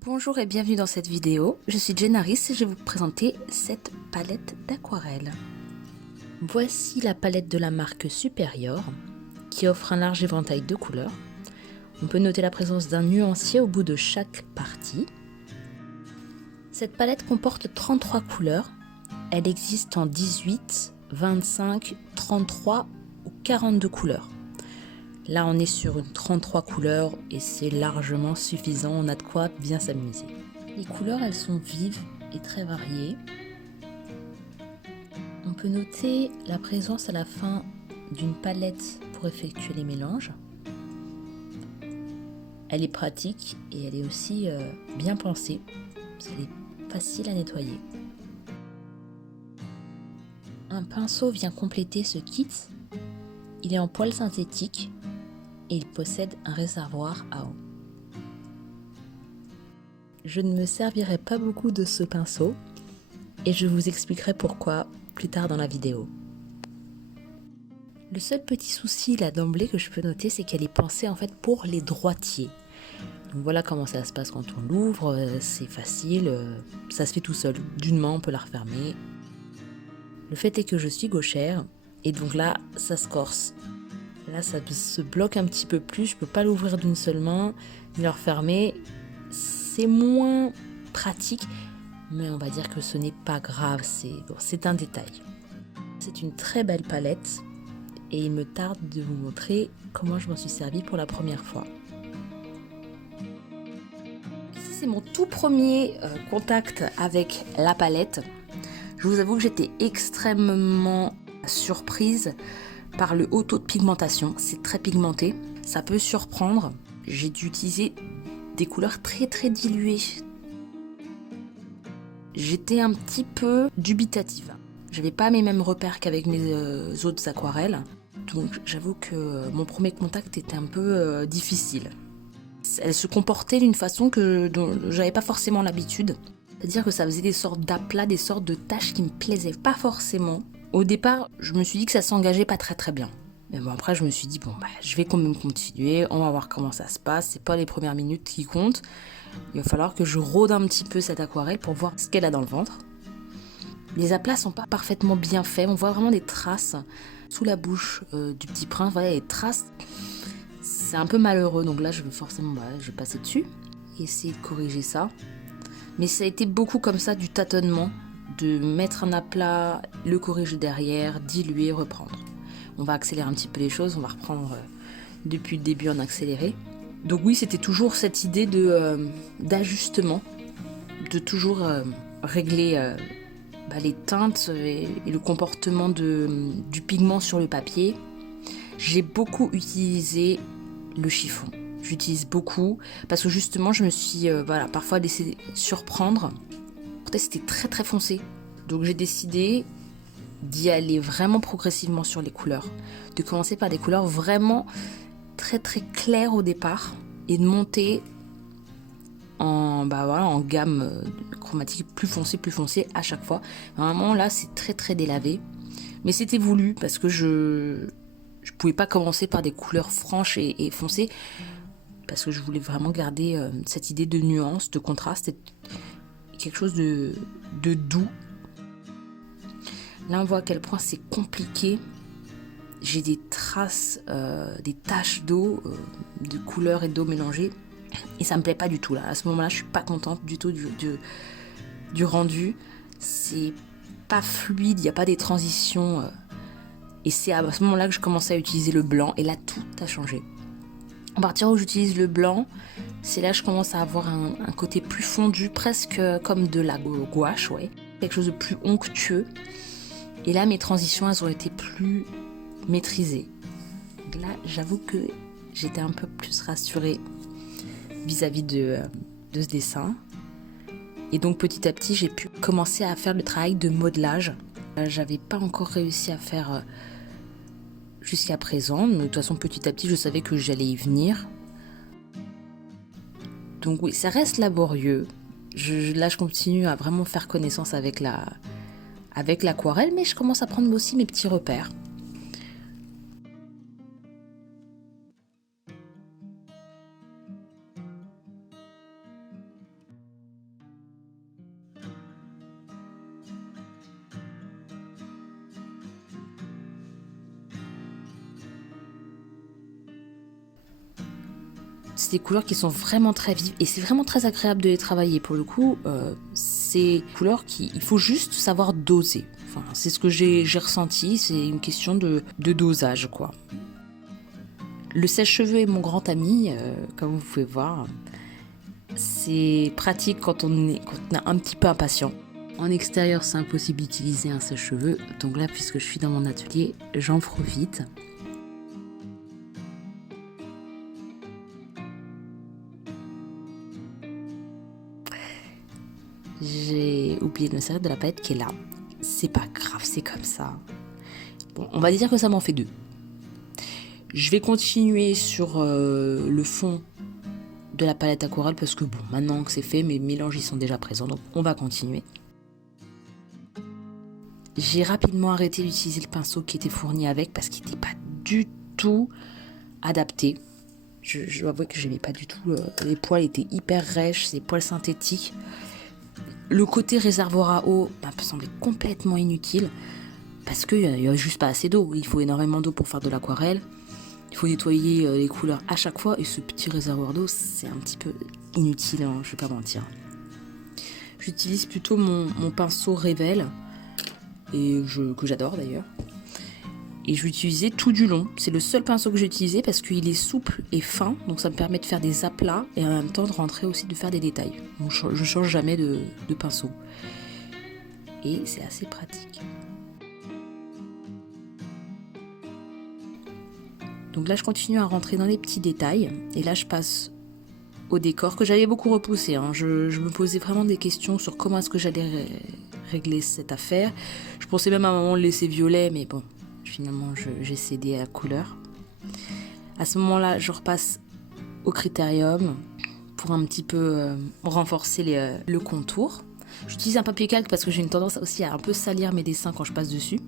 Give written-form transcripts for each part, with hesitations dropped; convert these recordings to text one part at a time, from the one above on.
Bonjour et bienvenue dans cette vidéo, je suis Jenaris et je vais vous présenter cette palette d'aquarelle. Voici la palette de la marque Superior qui offre un large éventail de couleurs. On peut noter la présence d'un nuancier au bout de chaque partie. Cette palette comporte 33 couleurs, elle existe en 18, 25, 33 ou 42 couleurs. Là, on est sur une 33 couleurs et c'est largement suffisant, on a de quoi bien s'amuser. Les couleurs, elles sont vives et très variées. On peut noter la présence à la fin d'une palette pour effectuer les mélanges. Elle est pratique et elle est aussi bien pensée, parce qu'elle est facile à nettoyer. Un pinceau vient compléter ce kit. Il est en poil synthétique et il possède un réservoir à eau. Je ne me servirai pas beaucoup de ce pinceau et je vous expliquerai pourquoi plus tard dans la vidéo. Le seul petit souci là d'emblée que je peux noter, c'est qu'elle est pensée en fait pour les droitiers. Donc voilà comment ça se passe quand on l'ouvre, c'est facile, ça se fait tout seul. D'une main on peut la refermer. Le fait est que je suis gauchère et donc là ça se corse. Là ça se bloque un petit peu plus, je peux pas l'ouvrir d'une seule main, ni la refermer. C'est moins pratique, mais on va dire que ce n'est pas grave, c'est un détail. C'est une très belle palette et il me tarde de vous montrer comment je m'en suis servie pour la première fois. Ici c'est mon tout premier contact avec la palette. Je vous avoue que j'étais extrêmement surprise par le haut taux de pigmentation. C'est très pigmenté, ça peut surprendre. J'ai dû utiliser des couleurs très diluées. J'étais un petit peu dubitative. J'avais pas mes mêmes repères qu'avec mes autres aquarelles. Donc j'avoue que mon premier contact était un peu difficile. Elle se comportait d'une façon dont j'avais pas forcément l'habitude. C'est-à-dire que ça faisait des sortes d'aplats, des sortes de taches qui me plaisaient pas forcément. Au départ, je me suis dit que ça s'engageait pas très bien. Mais bon, après, je me suis dit, je vais quand même continuer, on va voir comment ça se passe. C'est pas les premières minutes qui comptent. Il va falloir que je rôde un petit peu cette aquarelle pour voir ce qu'elle a dans le ventre. Les aplats sont pas parfaitement bien faits, on voit vraiment des traces sous la bouche du petit prince. Voilà, les traces, c'est un peu malheureux. Donc là, je vais passer dessus et essayer de corriger ça. Mais ça a été beaucoup comme ça, du tâtonnement, de mettre un aplat, le corriger derrière, diluer, reprendre. On va accélérer un petit peu les choses, on va reprendre depuis le début en accéléré. Donc oui, c'était toujours cette idée d'ajustement, de toujours régler les teintes et le comportement du pigment sur le papier. J'ai beaucoup utilisé le chiffon. J'utilise beaucoup parce que justement je me suis parfois laissé surprendre. C'était très foncé. Donc j'ai décidé d'y aller vraiment progressivement sur les couleurs. De commencer par des couleurs vraiment très claires au départ et de monter en gamme chromatique plus foncée à chaque fois. Vraiment là c'est très délavé. Mais c'était voulu parce que je pouvais pas commencer par des couleurs franches et foncées. Parce que je voulais vraiment garder cette idée de nuance, de contraste, et quelque chose de doux. Là, on voit à quel point c'est compliqué. J'ai des traces, des taches d'eau, de couleurs et d'eau mélangées. Et ça me plaît pas du tout là. À ce moment-là, je suis pas contente du tout du rendu. C'est pas fluide, il n'y a pas des transitions. Et c'est à ce moment-là que je commençais à utiliser le blanc. Et là, tout a changé. À partir où j'utilise le blanc, c'est là que je commence à avoir un côté plus fondu, presque comme de la gouache, ouais. Quelque chose de plus onctueux. Et là, mes transitions, elles ont été plus maîtrisées. Donc là, j'avoue que j'étais un peu plus rassurée vis-à-vis de ce dessin. Et donc, petit à petit, j'ai pu commencer à faire le travail de modelage. J'avais pas encore réussi à faire jusqu'à présent. Mais de toute façon, petit à petit, je savais que j'allais y venir. Donc oui, ça reste laborieux. Là, je continue à vraiment faire connaissance avec l'aquarelle, mais je commence à prendre aussi mes petits repères. C'est des couleurs qui sont vraiment très vives et c'est vraiment très agréable de les travailler. Pour le coup, c'est des couleurs il faut juste savoir doser. Enfin, c'est ce que j'ai ressenti, c'est une question de dosage, quoi. Le sèche-cheveux est mon grand ami, comme vous pouvez voir. C'est pratique quand on est un petit peu impatient. En extérieur, c'est impossible d'utiliser un sèche-cheveux, donc là, puisque je suis dans mon atelier, j'en profite. J'ai oublié de me servir de la palette qui est là. C'est pas grave, c'est comme ça. Bon, on va dire que ça m'en fait 2. Je vais continuer sur le fond de la palette aquarelle parce que bon, maintenant que c'est fait, mes mélanges ils sont déjà présents, donc on va continuer. J'ai rapidement arrêté d'utiliser le pinceau qui était fourni avec parce qu'il n'était pas du tout adapté. Je dois avouer que je n'aimais pas du tout. Les poils étaient hyper rêches, ces poils synthétiques. Le côté réservoir à eau me semblait complètement inutile parce qu'il n'y a juste pas assez d'eau. Il faut énormément d'eau pour faire de l'aquarelle. Il faut nettoyer les couleurs à chaque fois et ce petit réservoir d'eau, c'est un petit peu inutile, hein, je vais pas mentir. J'utilise plutôt mon pinceau Revel et que j'adore d'ailleurs. Et je vais l'utiliser tout du long. C'est le seul pinceau que j'ai utilisé parce qu'il est souple et fin, donc ça me permet de faire des aplats et en même temps de rentrer aussi, de faire des détails. Donc je change jamais de pinceau. Et c'est assez pratique. Donc là, je continue à rentrer dans les petits détails. Et là, je passe au décor que j'avais beaucoup repoussé. Hein. Je me posais vraiment des questions sur comment est-ce que j'allais régler cette affaire. Je pensais même à un moment le laisser violet, mais bon, finalement, j'ai cédé à la couleur. À ce moment-là, je repasse au critérium pour un petit peu renforcer le contour. J'utilise un papier calque parce que j'ai une tendance aussi à un peu salir mes dessins quand je passe dessus.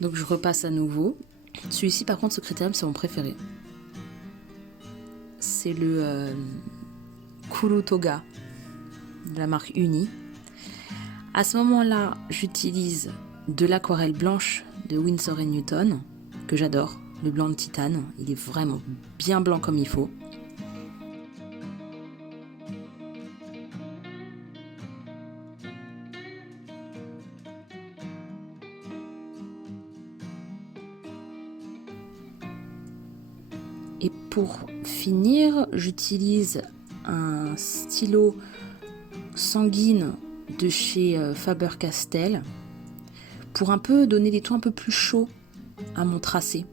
Donc je repasse à nouveau. Celui-ci par contre, ce critérium, c'est mon préféré. C'est le Kuru Toga de la marque Uni. À ce moment-là, j'utilise de l'aquarelle blanche de Winsor & Newton, que j'adore, le blanc de titane. Il est vraiment bien blanc comme il faut. Et pour finir, j'utilise un stylo sanguine de chez Faber-Castell pour un peu donner des tons un peu plus chauds à mon tracé.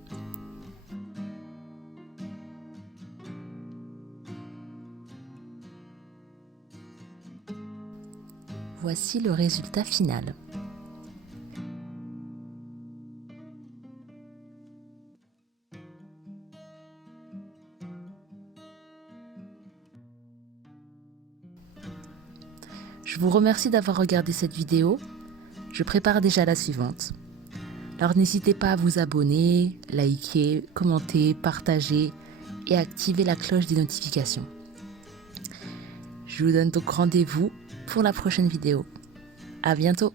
Voici le résultat final. Je vous remercie d'avoir regardé cette vidéo. Je prépare déjà la suivante. Alors n'hésitez pas à vous abonner, liker, commenter, partager et activer la cloche des notifications. Je vous donne donc rendez-vous pour la prochaine vidéo. À bientôt!